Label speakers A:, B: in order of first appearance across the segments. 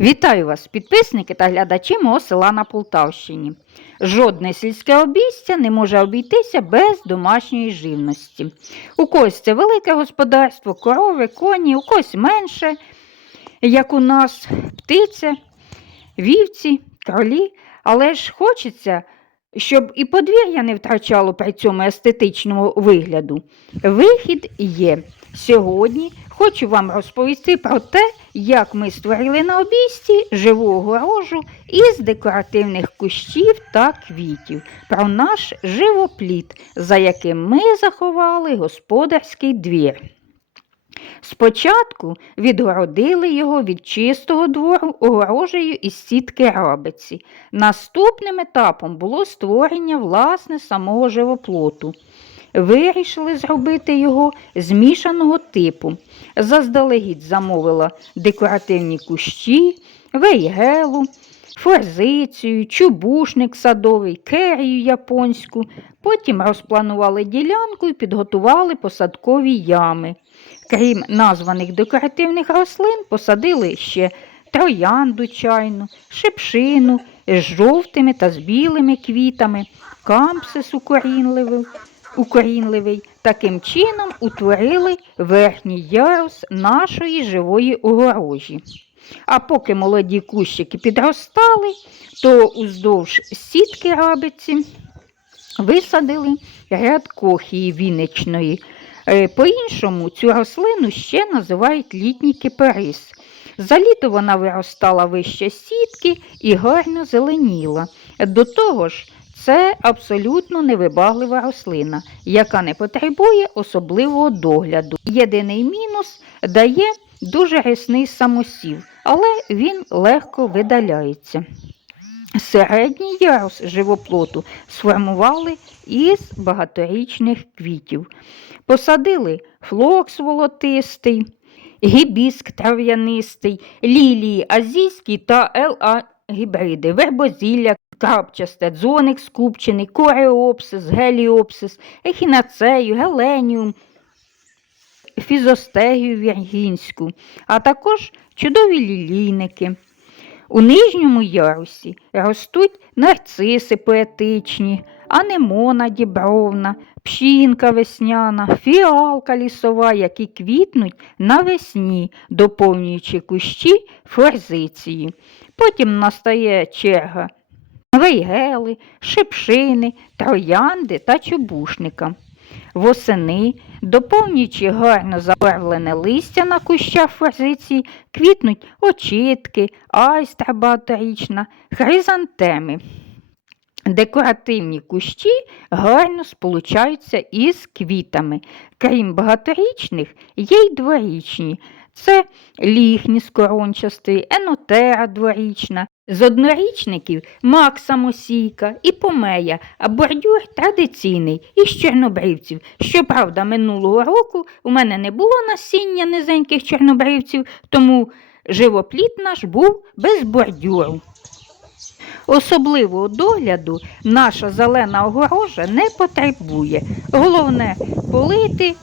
A: Вітаю вас, підписники та глядачі мого села на Полтавщині. Жодне сільське обійстя не може обійтися без домашньої живності. У когось це велике господарство, корови, коні, у когось менше, як у нас птиця, вівці, кролі, але ж хочеться, щоб і подвір'я не втрачало при цьому естетичного вигляду. Вихід є. Сьогодні хочу вам розповісти про те, як ми створили на обійсті живу огорожу із декоративних кущів та квітів, про наш живопліт, за яким ми заховали господарський двір. Спочатку відгородили його від чистого двору огорожею із сітки рабиці. Наступним етапом було створення власне самого живоплоту. Вирішили зробити його змішаного типу. Заздалегідь замовила декоративні кущі, вейгелу, форзицію, чубушник садовий, керію японську. Потім розпланували ділянку і підготували посадкові ями. Крім названих декоративних рослин, посадили ще троянду чайну, шипшину з жовтими та з білими квітами, кампсис укорінливий, укорінливий. Таким чином утворили верхній ярус нашої живої огорожі. А поки молоді кущики підростали, то уздовж сітки рабиці висадили ряд кохії віничної. Е, По-іншому цю рослину ще називають літній кипарис. За літо вона виростала вище сітки і гарно зеленіла. До того ж, це абсолютно невибаглива рослина, яка не потребує особливого догляду. Єдиний мінус дає дуже рясний самосів, але він легко видаляється. Середній ярус живоплоту сформували із багаторічних квітів. Посадили флокс волотистий, гібіск трав'янистий, лілії азійські та ела гібриди, вербозілля, крапчасте, дзвоник скупчений, кореопсис, геліопсис, ехінацею, геленіум, фізостегію віргінську, а також чудові лілійники. У нижньому ярусі ростуть нарциси поетичні, анемона дібровна, пшінка весняна, фіалка лісова, які квітнуть навесні, доповнюючи кущі форзиції. Потім настає черга вейгели, шипшини, троянди та чубушника. Восени, доповнюючи гарно забарвлене листя на кущах форзиції, квітнуть очітки, айстра багаторічна, хризантеми. Декоративні кущі гарно сполучаються із квітами. Крім багаторічних, є й дворічні. Це ліхні скорончастий, енотера дворічна. З однорічників мак самосійка і помея, а бордюр традиційний із чорнобривців. Щоправда, минулого року у мене не було насіння низеньких чорнобривців, тому живопліт наш був без бордюру. Особливого догляду наша зелена огорожа не потребує. Головне полити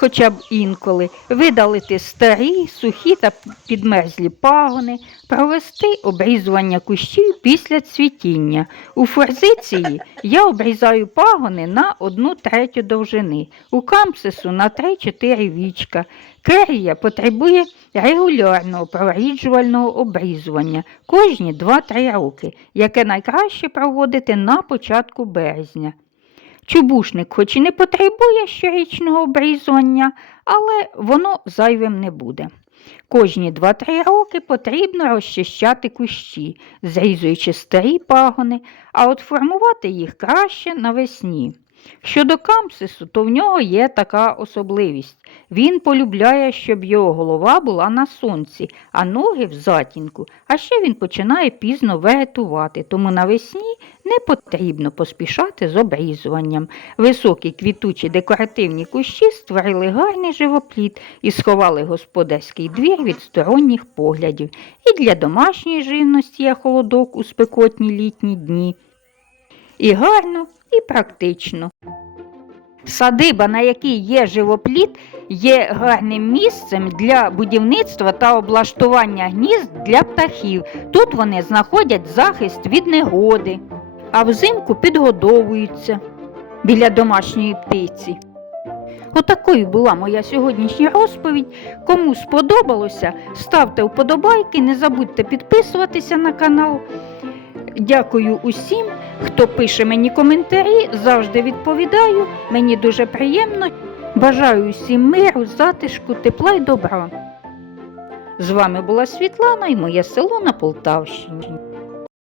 A: хоча б інколи, видалити старі, сухі та підмерзлі пагони, провести обрізування кущів після цвітіння. У форзиції я обрізаю пагони на одну третю довжини, у кампсису на 3-4 вічка. Керія потребує регулярного проріджувального обрізування кожні 2-3 роки, яке найкраще проводити на початку березня. Чубушник хоч і не потребує щорічного обрізування, але воно зайвим не буде. Кожні 2-3 роки потрібно розчищати кущі, зрізуючи старі пагони, а от формувати їх краще навесні. Щодо кампсису, то в нього є така особливість. Він полюбляє, щоб його голова була на сонці, а ноги в затінку, а ще він починає пізно вегетувати, тому навесні не потрібно поспішати з обрізуванням. Високі квітучі декоративні кущі створили гарний живопліт і сховали господарський двір від сторонніх поглядів. І для домашньої живності є холодок у спекотні літні дні. І гарно, і практично. Садиба, на якій є живопліт, є гарним місцем для будівництва та облаштування гнізд для птахів. Тут вони знаходять захист від негоди, а взимку підгодовуються біля домашньої птиці. Отакою була моя сьогоднішня розповідь. Кому сподобалося, ставте вподобайки, не забудьте підписуватися на канал. Дякую усім, хто пише мені коментарі, завжди відповідаю. Мені дуже приємно. Бажаю усім миру, затишку, тепла й добра. З вами була Світлана і моє село на Полтавщині.